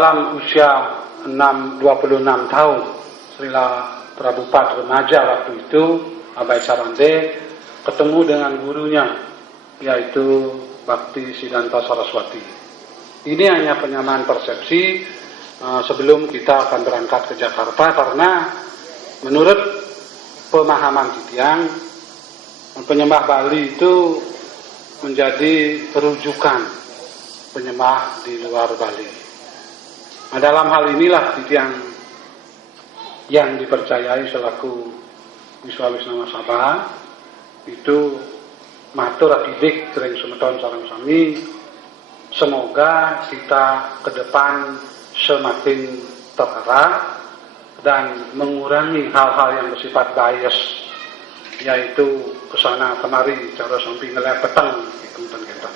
dalam usia 26 tahun, Srila Prabhupada remaja waktu itu, Abhay Charande ketemu dengan gurunya, yaitu Bhakti Siddhanta Saraswati. Ini hanya penyamaan persepsi sebelum kita akan berangkat ke Jakarta, karena menurut pemahaman Kitiang, penyembah Bali itu menjadi rujukan penyembah di luar Bali. Nah, dalam hal inilah Kitiang yang dipercayai selaku Wiswa-Wisnama Sabha itu matur akidik sering semeton sareng sami, semoga kita ke depan semakin terarah dan mengurangi hal-hal yang bersifat bias, yaitu kesana kemari cara samping ngeleh peteng gitu kita.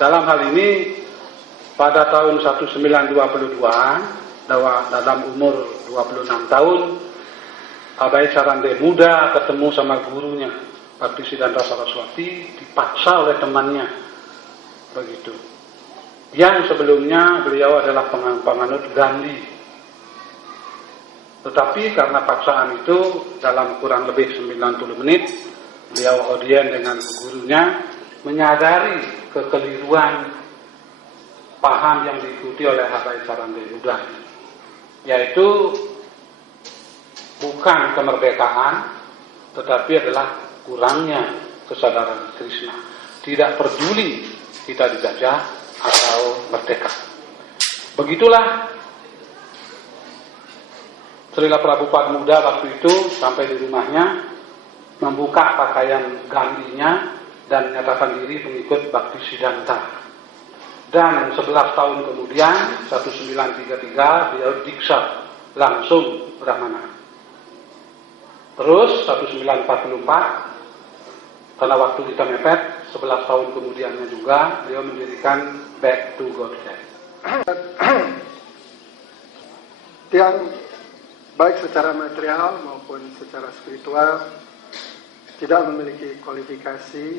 Dalam hal ini pada tahun 1922 dalam umur 26 tahun, Abhay Charande muda ketemu sama gurunya Bhakti Siddhanta Saraswati, dipaksa oleh temannya begitu. Yang sebelumnya beliau adalah penganut Gandhi. Tetapi karena paksaan itu dalam kurang lebih 90 menit beliau audien dengan gurunya, menyadari kekeliruan paham yang diikuti oleh Abhay Charande Buddha, yaitu bukan kemerdekaan, tetapi adalah kurangnya kesadaran Krishna. Tidak peduli kita dijajah atau merdeka. Begitulah Srila Prabhupada muda waktu itu sampai di rumahnya, membuka pakaian Gandhinya dan menyatakan diri pengikut Bhakti Siddhanta. Dan 11 tahun kemudian 1933 beliau diksa langsung Brahmana. Terus 1944, karena waktu kita mepet, 11 tahun kemudiannya juga beliau mendirikan Back to Godhead. Yang baik secara material maupun secara spiritual tidak memiliki kualifikasi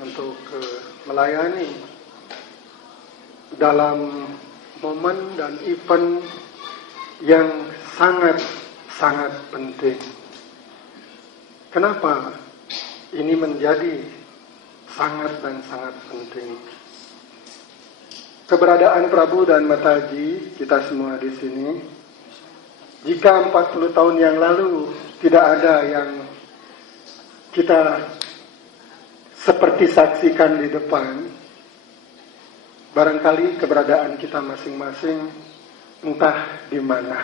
untuk melayani dalam momen dan event yang sangat penting. Kenapa ini menjadi sangat penting? Keberadaan Prabu dan Mataji, kita semua di sini, jika 40 tahun yang lalu tidak ada yang kita seperti saksikan di depan, barangkali keberadaan kita masing-masing entah di mana.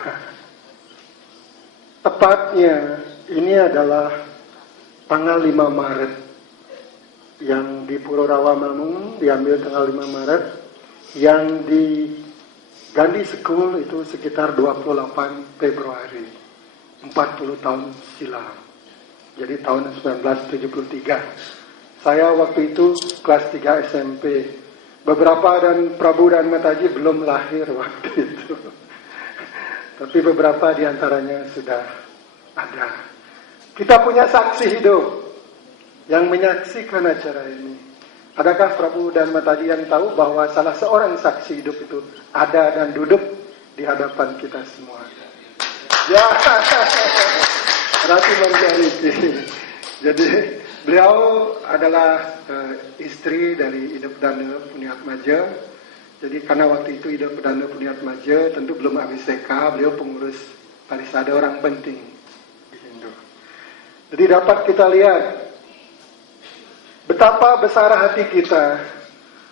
Tepatnya ini adalah tanggal 5 Maret yang di Puro Rawamangun diambil tanggal 5 Maret, yang di Gandhi School itu sekitar 28 Februari 40 tahun silam. Jadi tahun 1973. Saya waktu itu kelas 3 SMP. Beberapa dan Prabu dan Mataji belum lahir waktu itu. Tapi beberapa diantaranya sudah ada. Kita punya saksi hidup yang menyaksikan acara ini. Adakah Prabu dan Mataji yang tahu bahwa salah seorang saksi hidup itu ada dan duduk di hadapan kita semua? Ya, Rati Margariti. Jadi beliau adalah istri dari Idepdana Punyatmaja. Jadi karena waktu itu Idepdana Punyatmaja tentu belum abiseka, beliau pengurus parisada orang penting di Hindu. Jadi dapat kita lihat betapa besar hati kita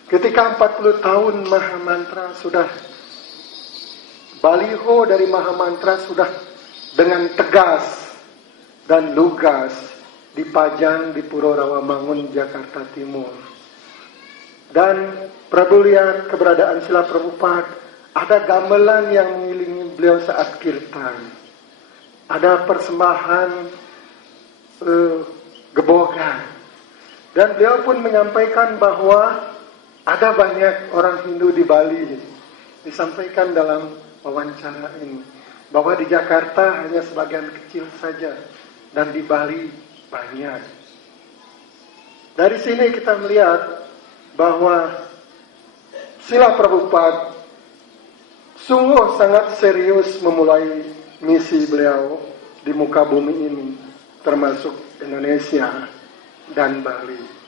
ketika 40 tahun Mahamantra sudah, baliho dari Mahamantra sudah dengan tegas dan lugas dipajang di Puro Rawamangun, Jakarta Timur. Dan Prabu lihat keberadaan Srila Prabhupada, ada gamelan yang mengiringi beliau saat kirtan. Ada persembahan gebogan. Dan beliau pun menyampaikan bahwa ada banyak orang Hindu di Bali. Disampaikan dalam wawancara ini bahwa di Jakarta hanya sebagian kecil saja dan di Bali banyak. Dari sini kita melihat bahwa Srila Prabhupada sungguh sangat serius memulai misi beliau di muka bumi ini, termasuk Indonesia dan Bali.